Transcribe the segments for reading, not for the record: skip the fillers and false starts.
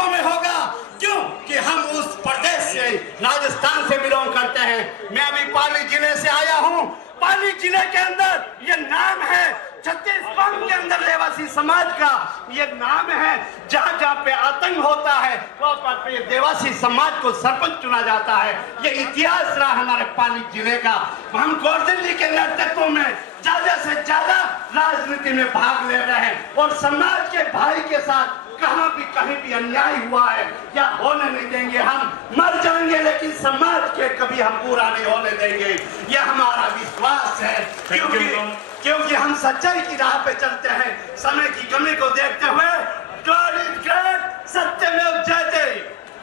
हाथों में होगा। क्यों कि हम उस प्रदेश से, राजस्थान से बिलोंग करते हैं। मैं अभी पाली जिले से आया हूँ। पाली जिले के अंदर ये नाम है, छत्तीसगढ़ के अंदर देवासी समाज का ये नाम है। जहाँ जहाँ पे आतंक होता है वहाँ पर देवासी समाज को सरपंच चुना जाता है। ये इतिहास रहा हमारे पाली जिले का। हम गोवर्धन जी के नेतृत्व में ज्यादा से ज्यादा राजनीति में भाग ले रहे हैं और समाज के भाई के साथ कहीं भी अन्याय हुआ है या होने नहीं देंगे। हम मर जाएंगे लेकिन समाज के कभी हम पूरा नहीं होने देंगे, यह हमारा विश्वास है। क्योंकि हम सच्चाई की राह पे चलते हैं। समय की कमी को देखते हुए सत्यमेव जयते।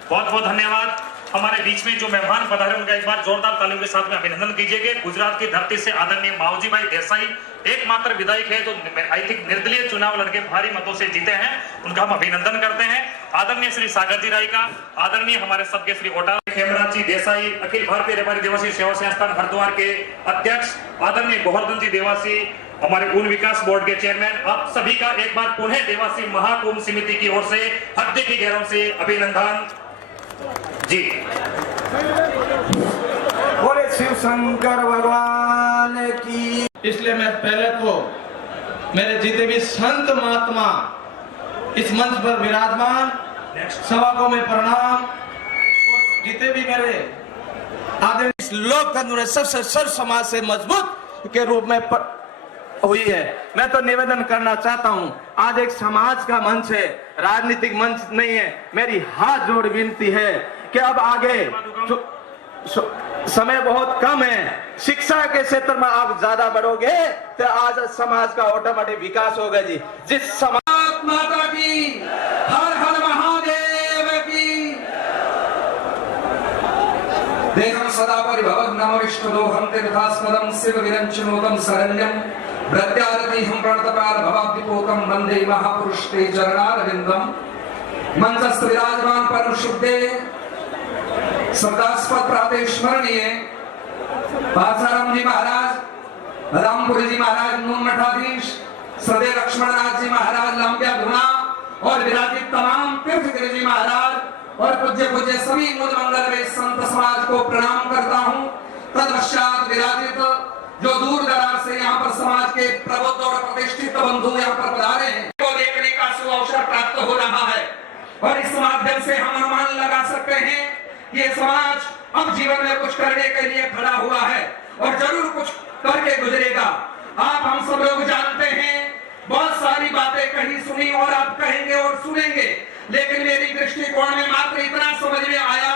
बहुत बहुत धन्यवाद। हमारे बीच में जो मेहमान पधारे उनका एक बार जोरदार तालियों के साथ में अभिनंदन कीजिएगा। गुजरात की धरती से आदरणीय मावजी भाई देसाई एकमात्र विधायक है जो आई थिंक निर्दलीय चुनाव लड़के भारी मतों से जीते हैं, उनका हम अभिनंदन करते हैं। आदरणीय श्री सागर जी राय का, आदरणीय हमारे सबके श्री ओटा खेमराज जी देसाई, अखिल भारतीय रेपारी देवासी सेवा संस्थान हरिद्वार के अध्यक्ष, आदरणीय गोवर्धन जी देवासी हमारे ऊन विकास बोर्ड के चेयरमैन, आप सभी का एक बार पुनः देवासी महाकुंभ समिति की ओर से हृदय की गहराइयों से अभिनंदन जी। बोले शिव शंकर भगवान की। इसलिए मैं पहले तो मेरे जितने भी संत महात्मा इस मंच पर विराजमान सभा को मैं प्रणाम, और जितने भी मेरे आदरणीय इस लोकतंत्र में सबसे सर्व समाज से मजबूत के रूप में हुई है, मैं तो निवेदन करना चाहता हूं। आज एक समाज का मंच है, राजनीतिक मंच नहीं है। मेरी हाथ जोड़ विनती है कि अब आगे समय बहुत कम है, शिक्षा के क्षेत्र में आप ज्यादा बढ़ोगे तो आज समाज का ऑटोमेटिक विकास होगा जी। जिस समाज माता की, हर हर महादेव की। देहं सदा परिभवग्नम विष्णुदोहं तीर्थास्पदं शिव विरंचनोदं शरण्यं प्रत्यारतिहं प्रणतपाल भवाब्धिपोतं वंदे महापुरुष ते चरणारविंदम। मंचस्थ विराजमान परम शुद्धे श्रद्धास्पद प्रातःस्मरणीय पासाराम जी महाराज, रामपुरी जी महाराज, नून मठाधीश श्रद्धेय लक्ष्मणनाथ जी महाराज लांबिया धुना और विराजित तमाम तीर्थगिरी जी महाराज और पूज्य सभी मुझ मंगल में संत समाज को प्रणाम करता हूँ। तत्पश्चात विराजित जो दूर दराज से यहाँ पर समाज के प्रबुद्ध और प्रतिष्ठित बंधु यहाँ पर पधारे हैं को देखने का सुअवसर प्राप्त हो रहा है, और इस माध्यम से हम अनुमान लगा सकते हैं कि ये समाज अब जीवन में कुछ करने के लिए खड़ा हुआ है और जरूर कुछ करके गुजरेगा। आप हम सब लोग जानते हैं, बहुत सारी बातें कही सुनी और आप कहेंगे और सुनेंगे, लेकिन मेरी दृष्टिकोण में मात्र इतना समझ में आया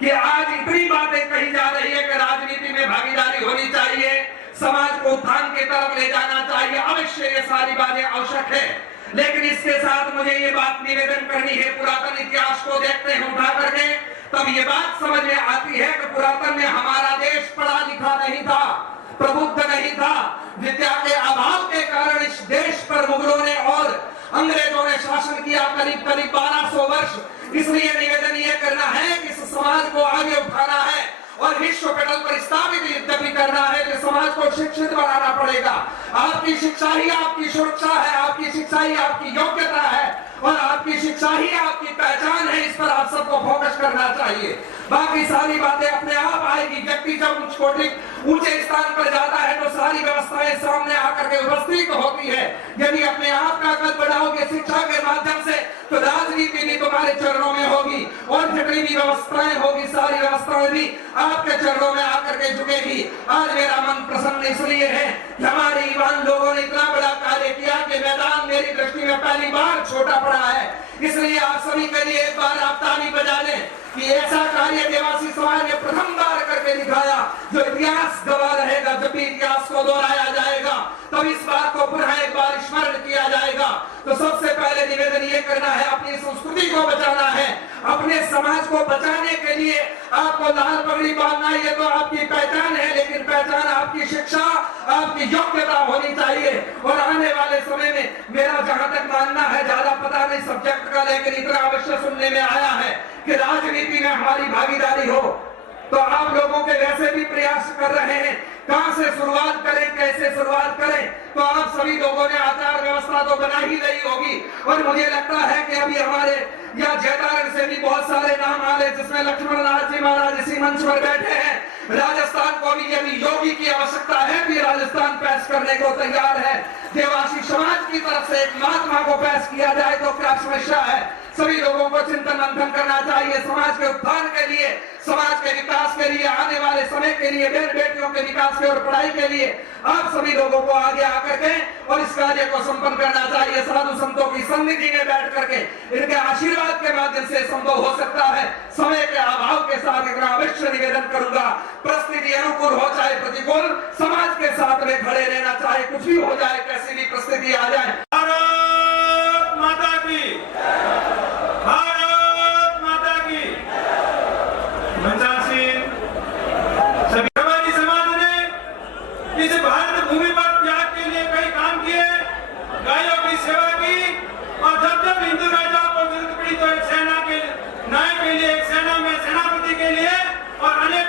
कि आज इतनी बातें कही जा रही है कि राजनीति में भागीदारी होनी चाहिए, समाज को उत्थान की तरफ ले जाना चाहिए। अवश्य ये सारी बातें आवश्यक है, लेकिन इसके साथ मुझे ये बात निवेदन करनी है, पुरातन इतिहास को देखते हैं उठा करके, तब ये बात समझ में आती है कि पुरातन में हमारा देश पढ़ा लिखा नहीं था, प्रबुद्ध नहीं था। विद्या के अभाव के कारण इस देश पर मुगलों ने और अंग्रेजों ने शासन किया करीब 1200 वर्ष। इसलिए निवेदन ये करना है कि इस समाज को आगे उठाना है और विश्व पटल पर स्थापित यद्यपि करना है कि समाज को शिक्षित बनाना पड़ेगा। आपकी शिक्षा ही आपकी सुरक्षा है, आपकी शिक्षा ही आपकी योग्यता है और आपकी शिक्षा ही आपकी पहचान है। इस पर आप सबको फोकस करना चाहिए। बाकी सारी बातें अपने आप आएगी। व्यक्ति जब ऊंचे स्थान पर जाता है तो सारी व्यवस्थाएं सामने आकर के उपस्थित होती है। यदि अपने आप का कद बढ़ाओगे शिक्षा के माध्यम से तो राजनीति भी तुम्हारे चरणों में होगी और जितनी भी व्यवस्थाएं होगी सारी व्यवस्थाएं भी आपके चरणों में आकर के झुकेगी। आज मेरा मन प्रसन्न इसलिए है कि हमारे युवान लोगों ने इतना बड़ा कार्य किया कि मैदान मेरी दृष्टि में पहली बार छोटा पड़ा है। इसलिए आप सभी के लिए एक बार आप ताली बजा लें कि ऐसा कार्य देवासी समाज ने प्रथम बार करके दिखाया जो इतिहास गवाह रहेगा। जब भी इतिहास को दोहराया जाएगा तब इस बात को पुनः एक बार स्मरण किया जाएगा। तो सबसे पहले निवेदन ये करना है, अपनी संस्कृति को बचाना है। अपने समाज को बचाने के लिए आपको लाल पगड़ी बांधना ये तो आपकी पहचान है, लेकिन पहचान आपकी शिक्षा, आपकी योग्यता होनी चाहिए। और आने वाले समय में मेरा जहां तक मानना है, ज्यादा पता नहीं सब्जेक्ट का, लेकिन इतना अवश्य सुनने में आया है कि राजनीति में हमारी भागीदारी हो। तो आप लोगों के वैसे भी प्रयास कर रहे हैं, कहां से शुरुआत करें, कैसे शुरुआत करें, तो आप सभी लोगों ने आचार व्यवस्था तो बना ही ली होगी। और मुझे लगता है कि अभी हमारे या जैतागढ़ से भी बहुत सारे नाम आ रहे, जिसमें लक्ष्मण नाथ जी महाराज इसी मंच पर बैठे हैं। राजस्थान को भी यदि योगी की आवश्यकता है भी राजस्थान पेश करने को तैयार है। देवासी समाज की तरफ से एक महात्मा को पेश किया जाए तो क्या समस्या है? सभी लोगों को चिंतन मंथन करना चाहिए समाज के उत्थान के लिए, समाज के विकास के लिए, आने वाले समय के लिए, बहन बेटियों के विकास के और पढ़ाई के लिए आप सभी लोगों को आगे आकर के और इस कार्य को संपन्न करना चाहिए। साधु संतों की सन्निधि में बैठ करके इनके आशीर्वाद के माध्यम से संभव हो सकता है। समय के अभाव के साथ एक अवश्य निवेदन करूंगा, परिस्थिति अनुकूल हो चाहे प्रतिकूल, समाज के साथ में खड़े रहना, चाहे कुछ भी हो जाए, कैसी भी परिस्थिति आ जाए। भारत माता की, भारत माता की। सभी हमारी समाज ने इस भारत भूमि पर त्याग के लिए कई काम किए, गायों की सेवा की, और जब जब हिंदू राजाओं को जरूरत पड़ी तो एक सेना के नायक के लिए, एक सेना में सेनापति के लिए, और अनेक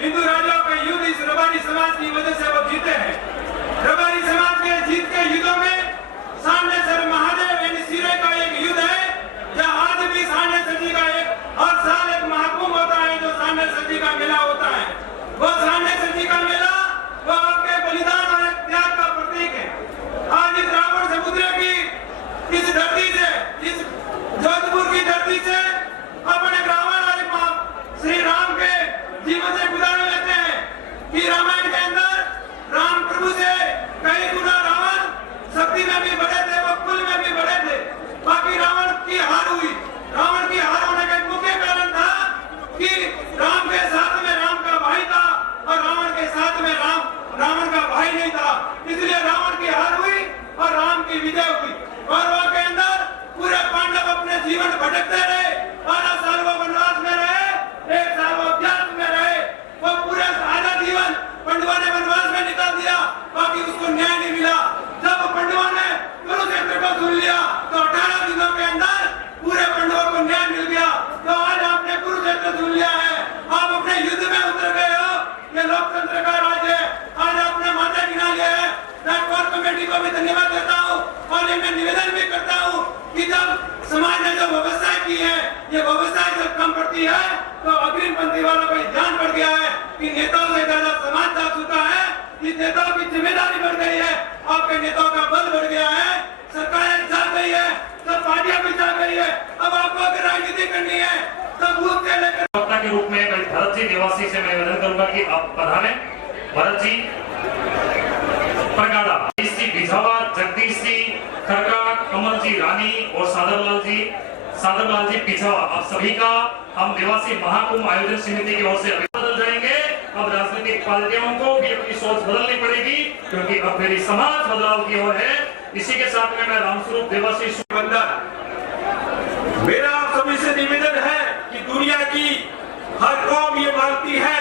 हिंदू राजाओं के युद्ध इस रबारी समाज की वजह से वो जीते हैं। रबारी समाज के जीत के युद्धों में सामनेसर महादेव यानी सिरे का एक युद्ध है, जहाँ आज भी सामनेसर जी का एक हर साल एक महाकुंभ होता है, जो सामनेसर जी का मेला होता है। वो सामनेसर जी का मेला वो आपके बलिदान और एक त्याग का प्रतीक है। आज इस रावण समुद्र की इस धरती से, इस जोधपुर की धरती से अपने रावण और श्री राम के जीवन से उदाहरण लेते हैं कि रामायण के अंदर राम प्रभु से कई गुना रावण शक्ति में भी बड़े थे, वो कुल में भी बड़े थे। बाकी रावण की हार हुई। रावण की हार होने का मुख्य कारण था कि राम के साथ में राम का भाई था और रावण के साथ में रावण का भाई नहीं था, इसलिए रावण की हार हुई और राम की विजय हुई। और वह के अंदर पूरे पांडव अपने जीवन भटकते रहे, 12 साल वो वनवास में रहे, 1 साल वो अज्ञात में रहे। वो पूरे आधा जीवन पांडवों ने वनवास में निकाल दिया, बाकी उसको न्याय नहीं मिला। जब पांडवों ने कुरुक्षेत्र को सुन लिया तो 18 दिनों के अंदर पूरे पांडवों को न्याय मिल गया। तो आज आपने कुरुक्षेत्र सुन लिया है, आप अपने युद्ध में उतर गए हो। ये लोकतंत्र का राज है। आज आपने माता गिना लिया है। मैं कोर कमेटी को भी धन्यवाद देता हूँ और ये मैं निवेदन भी करता हूँ कि जब समाज ने जो व्यवस्था की है, ये व्यवस्था जब कम पड़ती है तो अग्रिम पंक्ति वालों को ध्यान बढ़ गया है कि नेताओं से ज्यादा समाज जा चुका है। इस नेताओं की जिम्मेदारी बढ़ गई है, आपके नेताओं का बल बढ़ गया है, सरकारें जाग गई है, सब पार्टियां भी जाग गई है। अब आपको अगर राजनीति करनी है तो बूथ से लेकर वक्ता के रूप में भाई भरत जी निवासी से मैं निवेदन करूंगा कि आप पधारें। भरत जी प्रगाड़ा, बिझावा, जगदीश जी खरका, कमल जी रानी और सादरलाल जी पिछावा, आप सभी का हम निवासी महाकुंभ आयोजन समिति की ओर से बदल जाएंगे। अब राजनीतिक पार्टियों को भी अपनी सोच बदलनी पड़ेगी, क्योंकि अब मेरी समाज बदलाव की ओर है। इसी के साथ में मैं रामस्वरूप देवासी मेरा आप सभी से निवेदन है कि दुनिया की हर कौम ये मानती है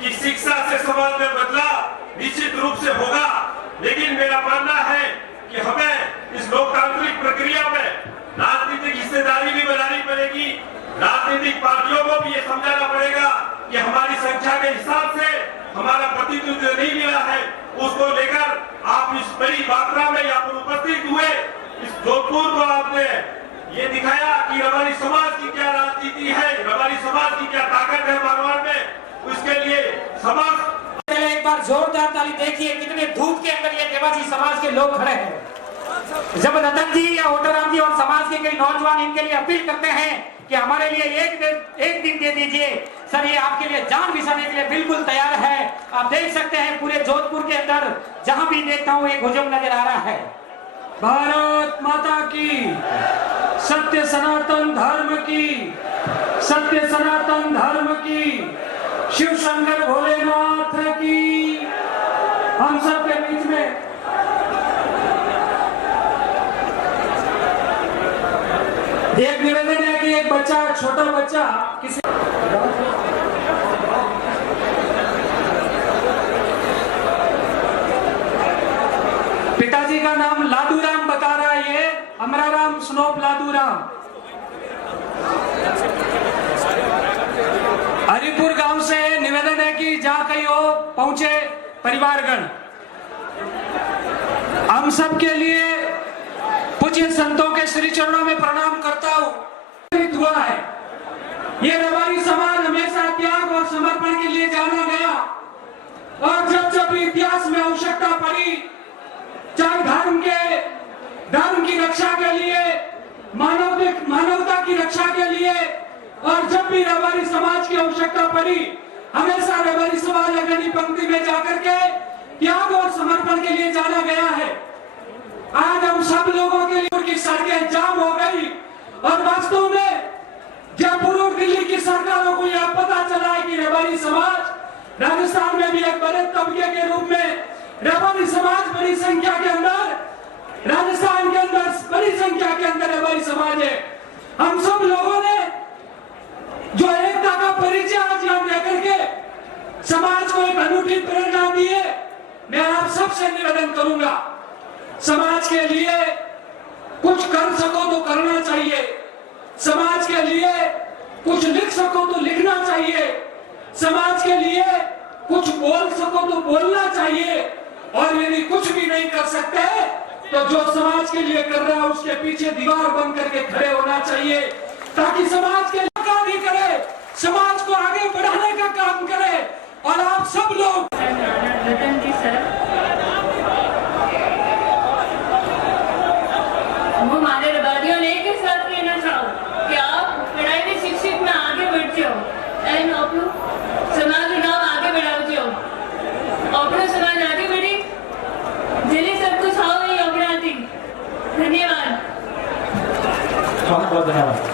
कि शिक्षा से समाज में बदलाव निश्चित रूप से होगा, लेकिन मेरा मानना है कि हमें इस लोकतांत्रिक प्रक्रिया में राजनीतिक हिस्सेदारी भी बनानी पड़ेगी। राजनीतिक पार्टियों को भी ये समझाना पड़ेगा कि हमारी संख्या के हिसाब से हमारा प्रतिनिधित्व नहीं मिला है। उसको लेकर आप इस बड़ी मात्रा में यहाँ पर उपस्थित हुए। इस जोधपुर को आपने ये दिखाया कि हमारी समाज की क्या राजनीति है, हमारी समाज की क्या ताकत है मारवाड़ में। उसके लिए समाज एक बार जोरदार ताली देखिए, कितने धूप के अंदर ये देवासी समाज के लोग खड़े हैं। जब रतन जी या ओटोराम जी और समाज के कई नौजवान इनके लिए अपील करते हैं कि हमारे लिए एक दिन दे दीजिए, सर ये आपके लिए जान बिछाने के लिए बिल्कुल तैयार है। आप देख सकते हैं पूरे जोधपुर के अंदर जहां भी देखता हूं एक हुजूम नजर आ रहा है। भारत माता की, सत्य सनातन धर्म की, सत्य सनातन धर्म की, शिव शंकर भोलेनाथ की। हम सब के बीच में एक निवेदन है कि एक बच्चा, छोटा बच्चा किसी पिताजी का नाम लादूराम बता रहा है, ये अमराराम स्नोप लादूराम, हरिपुर गांव से निवेदन है कि जहां कहीं हो पहुंचे परिवारगण। हम सब के लिए पूज्य संतों के श्री चरणों में प्रणाम करता हूं। ये रबारी समाज हमेशा त्याग और समर्पण के लिए जाना गया और जब जब इतिहास में आवश्यकता पड़ी, चाहे धर्म की रक्षा के लिए, मानवता की रक्षा के लिए, और जब भी रबारी समाज की आवश्यकता पड़ी, हमेशा रबारी समाज अग्रणी पंक्ति में जाकर के त्याग और समर्पण के लिए जाना गया है। आज हम सब लोगों के लिए उनकी सड़कें जाम हो गई और वास्तव में जब पूर्व दिल्ली की सरकारों को यह पता चला है कि रबारी समाज राजस्थान में भी एक बड़े तबके के रूप में रबारी समाज बड़ी संख्या के अंदर, राजस्थान के अंदर बड़ी संख्या के अंदर रबारी समाज है। हम सब लोगों ने जो एकता का परिचय आज यहाँ देकर के समाज को एक अनूठी प्रेरणा दी है, मैं आप सबसे निवेदन करूंगा, समाज के लिए कुछ कर सको तो करना चाहिए, समाज के लिए कुछ लिख सको तो लिखना चाहिए, समाज के लिए कुछ बोल सको तो बोलना चाहिए, और यदि कुछ भी नहीं कर सकते तो जो समाज के लिए कर रहा है उसके पीछे दीवार बन करके खड़े होना चाहिए, ताकि समाज के काम ही करे, समाज को आगे बढ़ाने का काम करे। और आप सब लोग रतन जी सर, वो हमारे रबारियों ने एक साथ कहना चाहो कि आप पढ़ाई में शिक्षित में आगे बढ़ते हो, एंड अपनो समाज का नाम आगे बढ़ाते हो, अपनो समाज आगे बढ़े, जिले सब कुछ हो गई अपराधी। धन्यवाद। बहुत बहुत धन्यवाद।